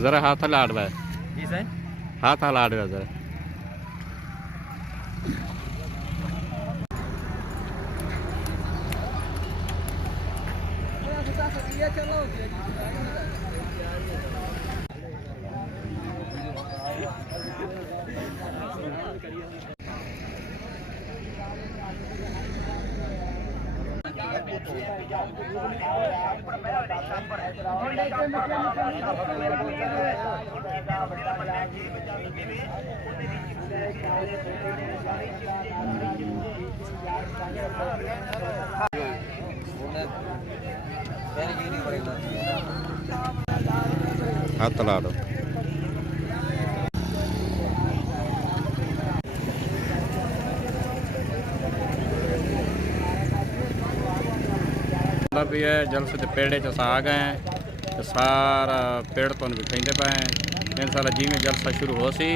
जरा हाथ लाड़ रहा है जी सर हाथ लाड़ रहा जरा हाथ ला दो भी है जलसे ते पेड़े च आ गए तो सारा पेड़ तो विखाइंदे पे इंशाल्लाह जिमें जलसा शुरू हो सी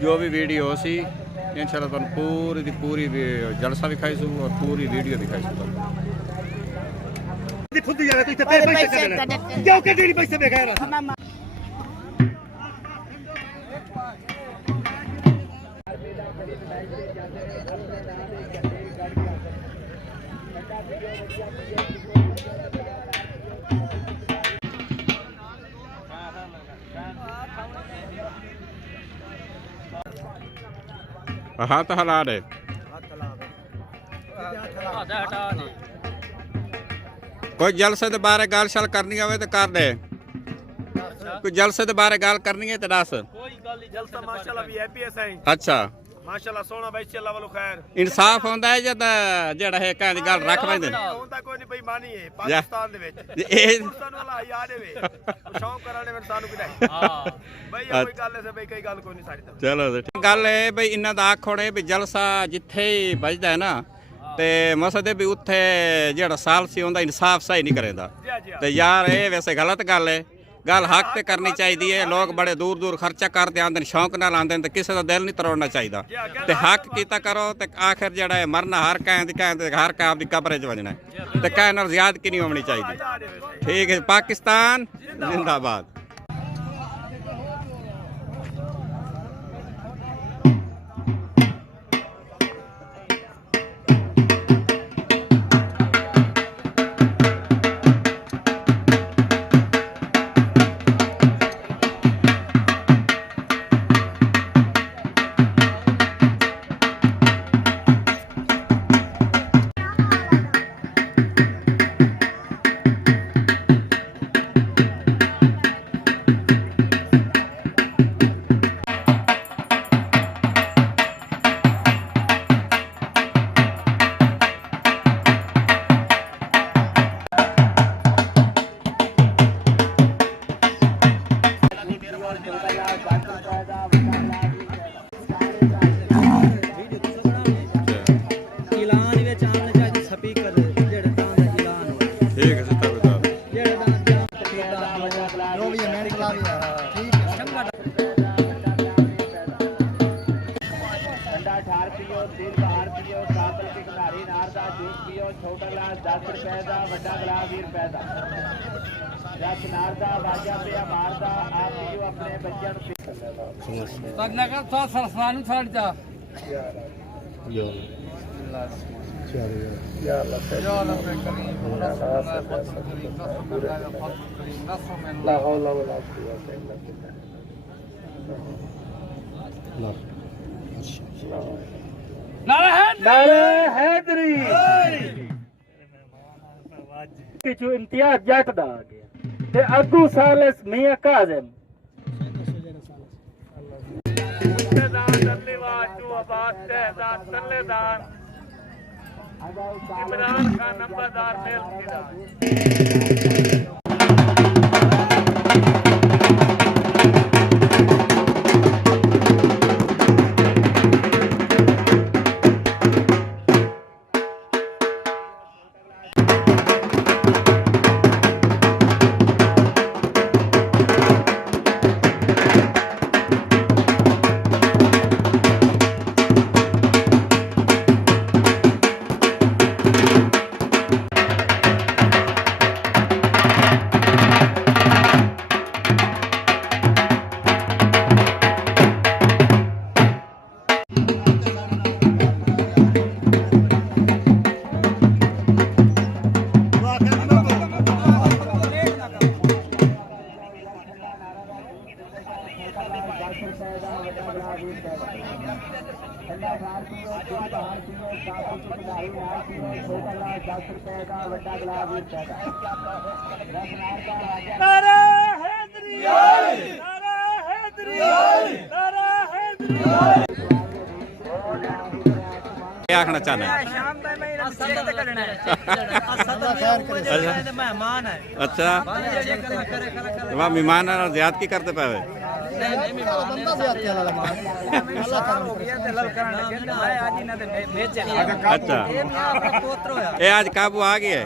जो भी वीडियो हो सी इंशाल्लाह तुम पूरी दी पूरी जलसा विखाई सू और पूरी वीडियो दिखाई सू हाथ हला दे कोई जलसे दे बारे गाल शाल करनी होवे तो कर दे कोई जलसे दे बारे गाल करनी है तो दस कोई गल नहीं जलसा माशाल्लाह भी हैप्पी है साईं अच्छा माशाल्लाह सोना भाई चल्ला वालो खैर इंसाफ होंदा है जद जेड़ा है कहंदी गल रख लेंदे होंदा कोई नहीं बेईमानी है पाकिस्तान दे विच पाकिस्तान वाला याद है वे शौक कराने में सानू किदाई हां भाई कोई गल है भाई कई गल कोई नहीं सारी चलो गल है भाई इन्ना दा आखोड़े भी जलसा जिथे ही बजदा है ना ते मसदे भी उत्थे जेड़ा साल सी होंदा इंसाफ सही नहीं करेंदा ते यार ये वैसे गलत गल है गल हक ते करनी चाहिए है लोग बड़े दूर दूर खर्चा करते आंदे शौक नाल आंदे ते किसी दा दिल नहीं तरोड़ना चाहिए ते हक कीता करो ते आखिर जेड़ा है मरना हर कहते हर काम दी कब्र च वजना ते कहने नाल ज़्यादती नहीं होनी चाहिए ठीक है पाकिस्तान जिंदाबाद इम्तियाज जट दा आ गया ते अगू सालस मियां काज़िम इमरान खान नंबरदार मेलसी दा क्या आखना चाहना है? अच्छा वहाँ मेहमान ज्यादा की करते पावे अच्छा ये आज काबू आ गया है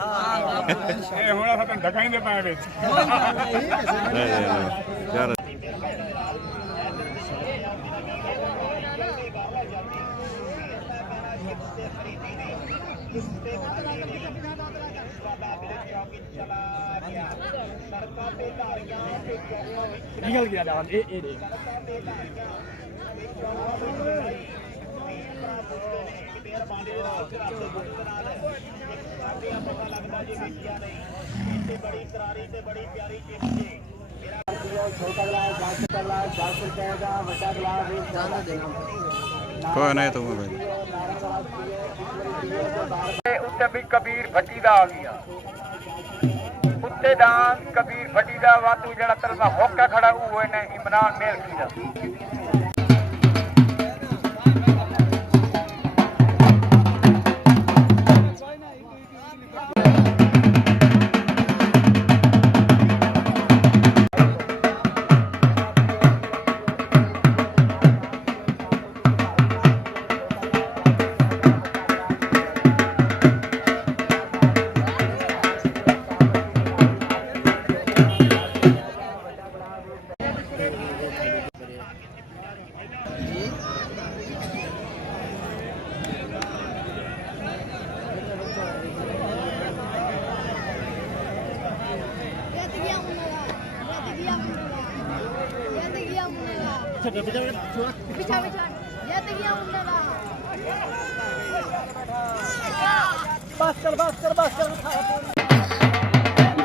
निकल गया डाल ए कोई नहीं तो उत्ते भी कबीर भट्टी दा आ गया उत्ते डांस कबीर भट्टी दा वातू जड़ा तरह होका खड़ा हुए ने इमरान मेलसी दा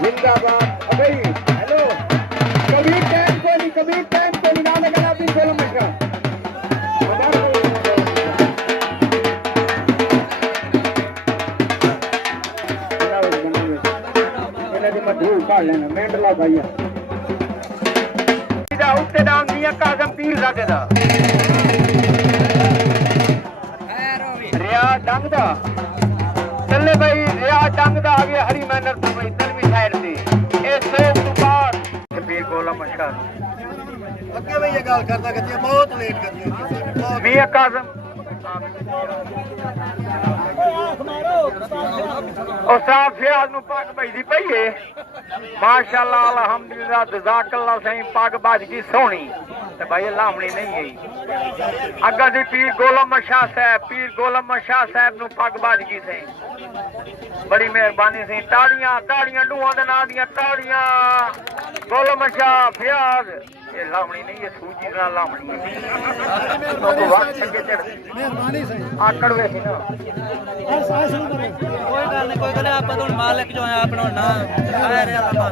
जिंदाबाद अबे हेलो कबीर टाइम को नहीं नाम लगा अपनी फिल्म में का मधु काट लेना मेंढला भैया सीधा उत्ते डांस दिया काजम पीर जाके दा रिया डंग दा चले भाई रिया डंग दा आ गया हरी मैनर तो भाई तलवी साइड से ए सोम तो बाद कबीर गोला मशहूर अगे भाई ये गल करदा कि बहुत लेट कर दी मियां काजम उस्ताद फियाज नु पग भईदी पई है माशाअल्लाह अल्हम्दुलिल्लाह जज़ाकल्लाह सही पग बाज की सोहनी ते भाई लामणी नहीं गई अग्गा दी पीर गोलम शाह साहब नु पग बाज की सही बड़ी मेहरबानी सही ताड़ियां डूहां दे नां दियां ताड़ियां गोलम शाह फियाज ये लामणी नहीं ये सूजी ना लामणी तो वक्त के चढ़ मेहरबानी सही आकड़ वे ना कोई गल नहीं आप तो मालिक जो है अपना नाम आया रे अल्लाह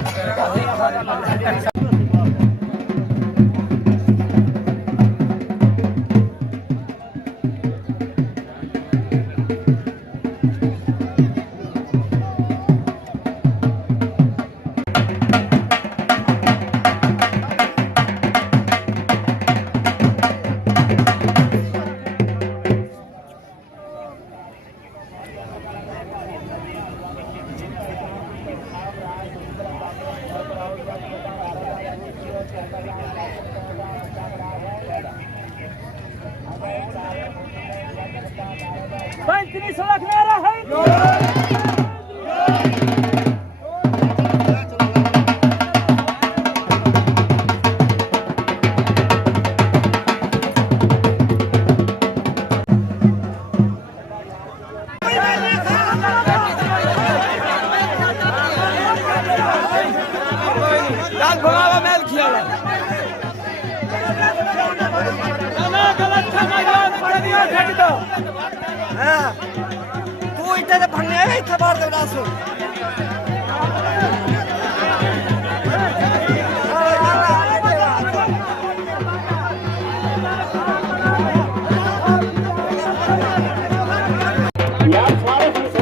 तू इतने भरने इतने बार दे डांसो यार सारे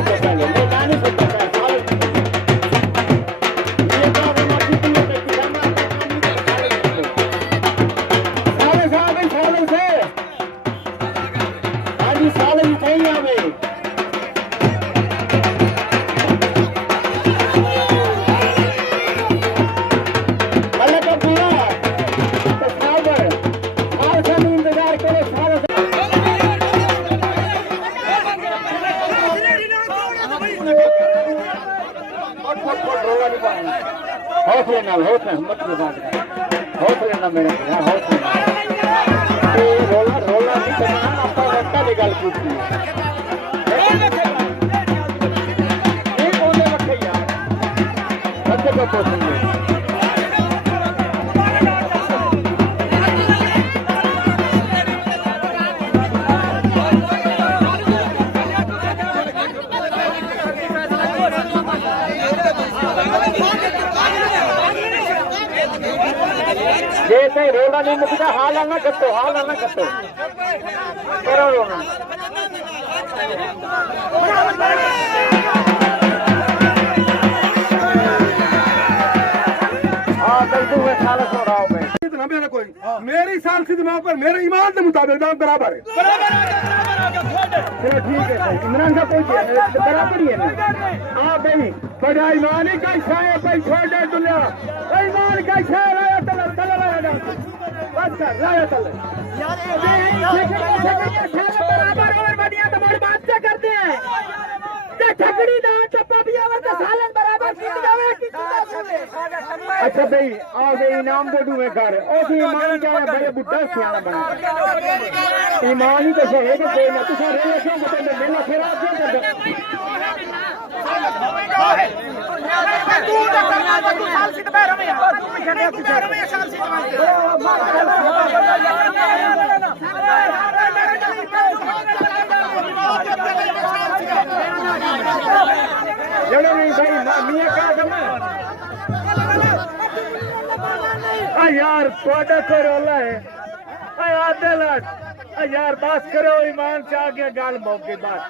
हौसले नाल मत हौसले ना मेरे हौसले रोला रोला नहीं करना आप रस्ता की गल की जैसे रोला नहीं मुकता हाल ना कटो करो रोना मेरी साल से दिमाग पर मेरे ईमान के मुताबिक दाम बराबर है। चलो ठीक है इमरान का कोई बराबर ही है हाँ भाई बड़ा ईमान ही कैसा है भाई छोड़ दुनिया ईमान कैसा है लाया तल बस कर लाया तल यार बराबर और बढ़िया तो बड़ी बात क्या करते हैं ते ठगड़ी ना चप्पा भी आवे तो सालन बराबर की जावे की अच्छा भाई आ गए इनाम दे दूंगे घर ओ भी ईमान जाए बड़े बुड्ढा सियाना बना ईमान ही तो है कि कोई ना तू सारे क्यों बता मेला फिर आ गया तू साल से पैर में साल से जड़े नहीं भाई मियां का दम यार थोड़ा से रोला है आधे लाख यार बस करो ईमान से आगे गाल मौके बाद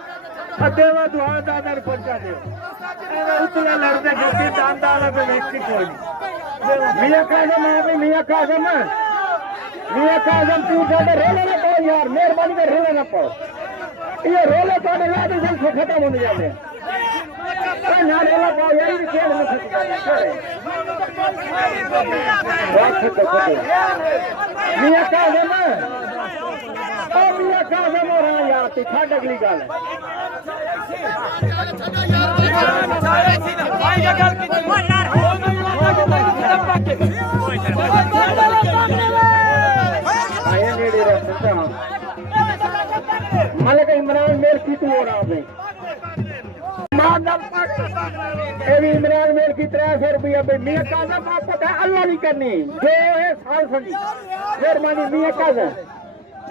अदेवा दुआ दादा ने पहुंचा दे उतला लड़ते गिरती दांदाला पे व्यक्ति कोई मियां काजम है भाई मियां काजम तू ज्यादा रोला ना पाओ यार मेहरबानी कर रोला ना पाओ ये रोला पाने बाद से खत्म होने जाते हैं ना रोला पाओ यही खेल में मियां काजम हो रहा यार तू छाड़ अगली गल मलिक इमरान मेलसी तू हो रहा है इमरान मेल की 300 रुपया मियां काजम आपको अल्लाह नहीं करनी जो है साल सही मेहरबानी मियां काजम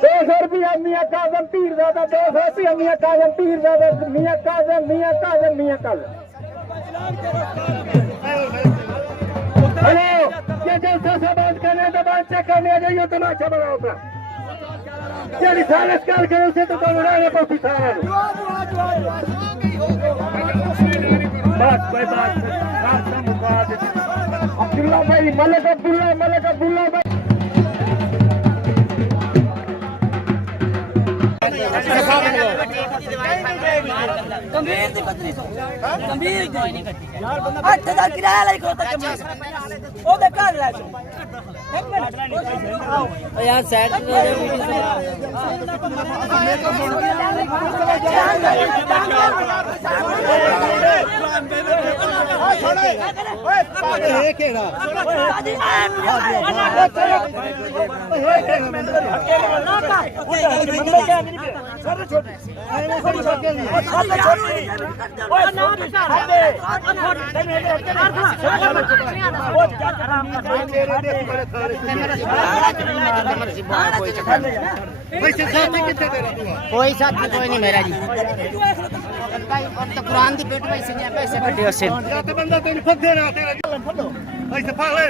200 रुपया मियां काजम पीर दादा 200 रुपया मियां काजम पीर दादा मियां काजम हेलो ये जलसा से बात करने तो बात चेक करने आ जाइए तो अच्छा बनाओ यानी सालस काल करे उसे तो बनाने पर पिछाड़ा बस भाई बात अब्दुल्ला भाई मलिक अब्दुल्ला भाई गंभीर दी पत्नी सो गंभीर दी यार बंदा 8000 किराया लाई को तक ओ दे कर ले एक मिनट ओ यार साइड कोई साथी कोई नहीं मेरा जी तो कुरान दी पेट पैसे नहीं पैसे कटे से बंदा तेन खुद देना तेरा पैसे पा ले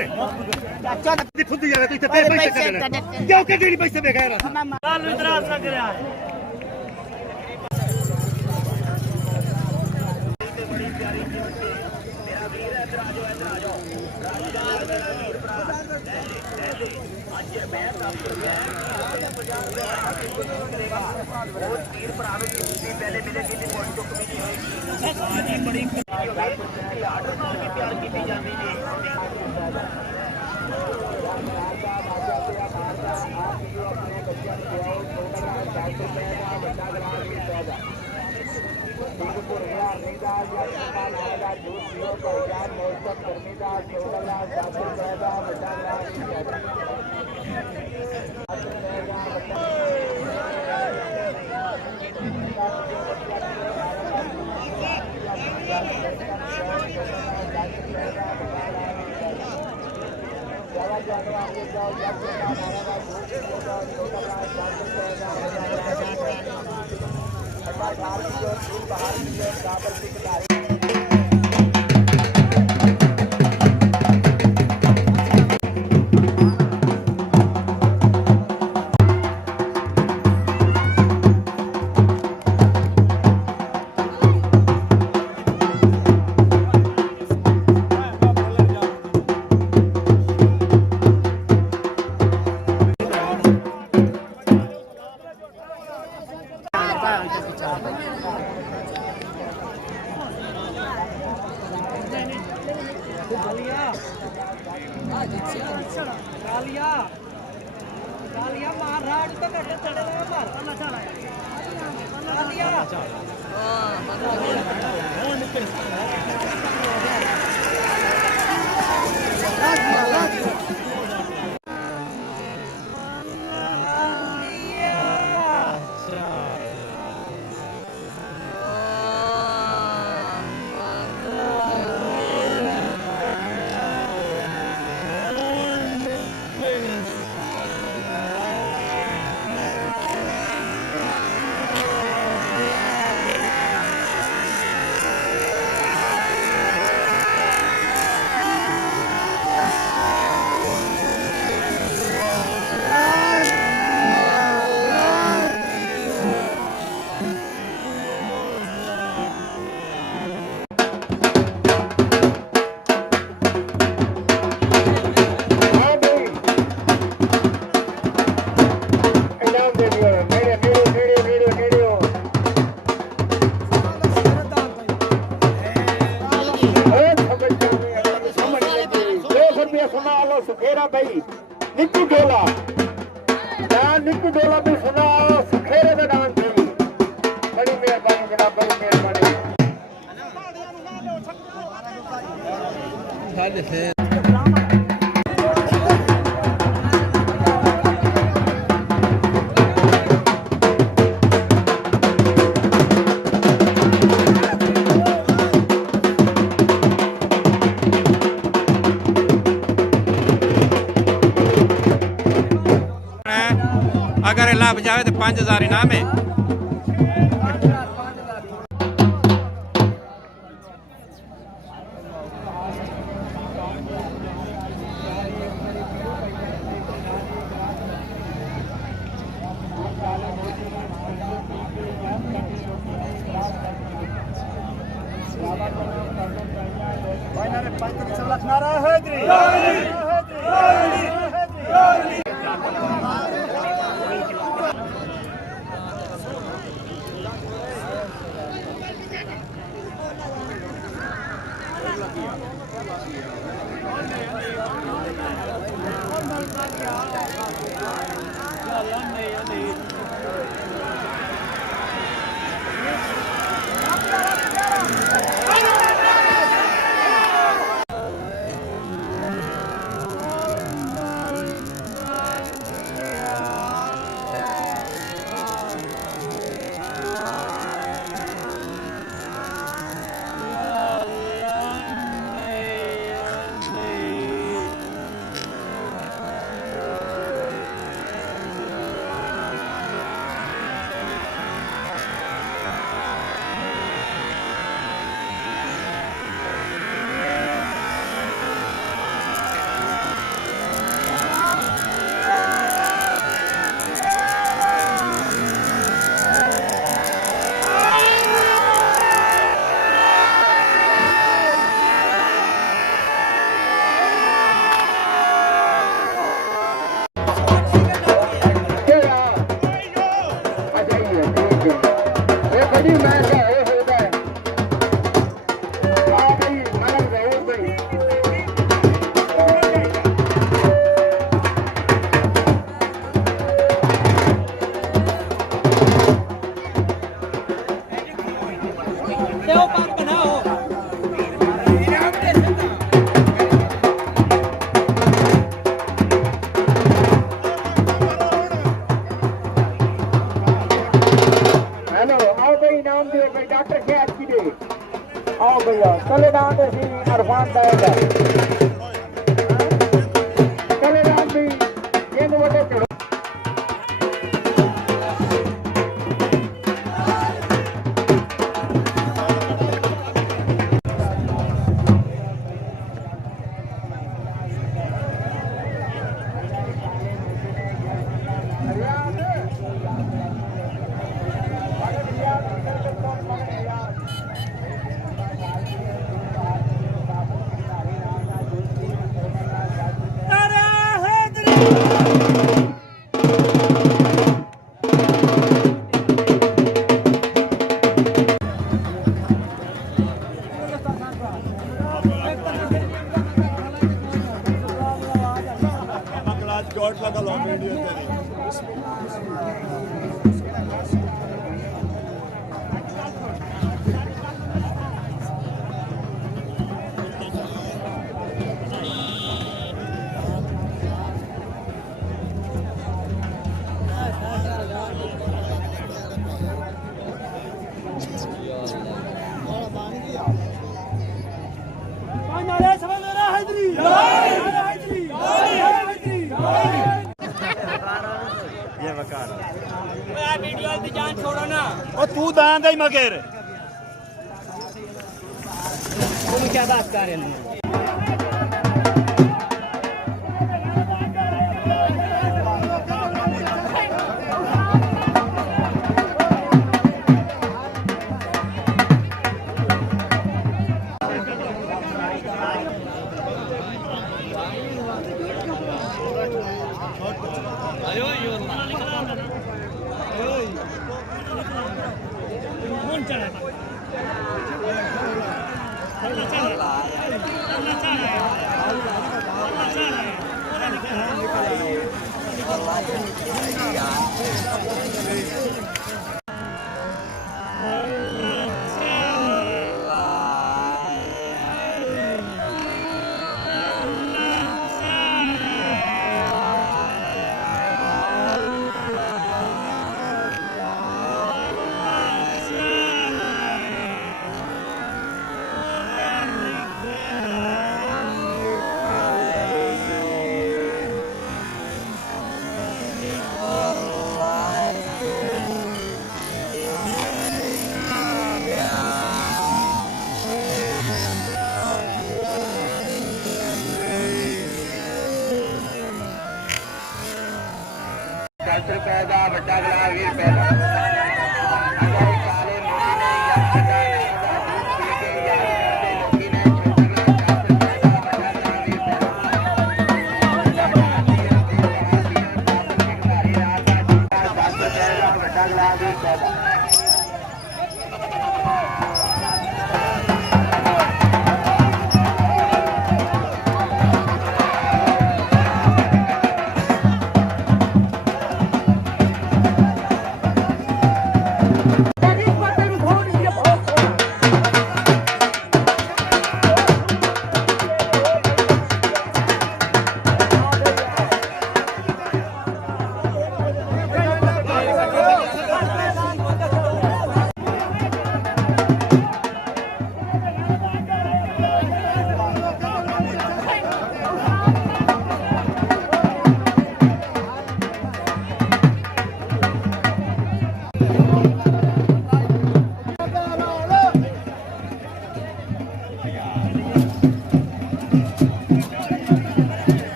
अच्छा दी खुद ही जावे तू इतने पैसे कटने क्यों के देनी पैसे बेकार साल इतराज ना करे पहले मिलेगी बड़ी प्यार की जाती है अगर लाभ जाए तो 5000 इनाम है। ਉਹ ਪੱਗ ਬਣਾਓ हेलो आओ भाई इनाम दियो भाई डॉक्टर के अच्छी दे आओ भैया चले नाम दे सी अरफान दाएगा चले नाम भी ये तो बड़े चढ़ो तू दान दे मगर तुम क्या बात कर रहे हो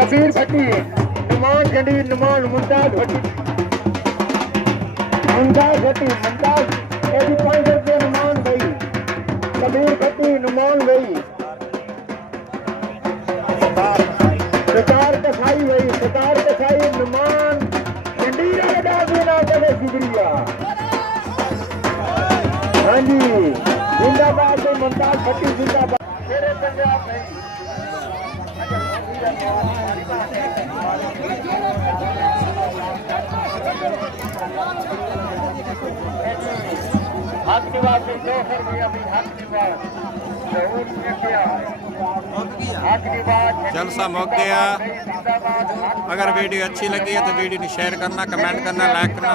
कबीर भट्टी नुमान गंडी नुमान मुमताज भट्टी मुमताज भट्टी मुमताज एडी 5 रुपये नुमान गई कबीर भट्टी नुमान गई सतार कसाई नुमान गंडी ना चले शुक्रिया हाँ जी जिंदाबाद मुमताज भट्टी जिंदाबाद मेरे पंजाब में हक निवास से 200 रुपया भी हक निवास जलसा मुक गया। अगर वीडियो अच्छी लगी है तो वीडियो को शेयर करना, कमेंट करना, लाइक करना।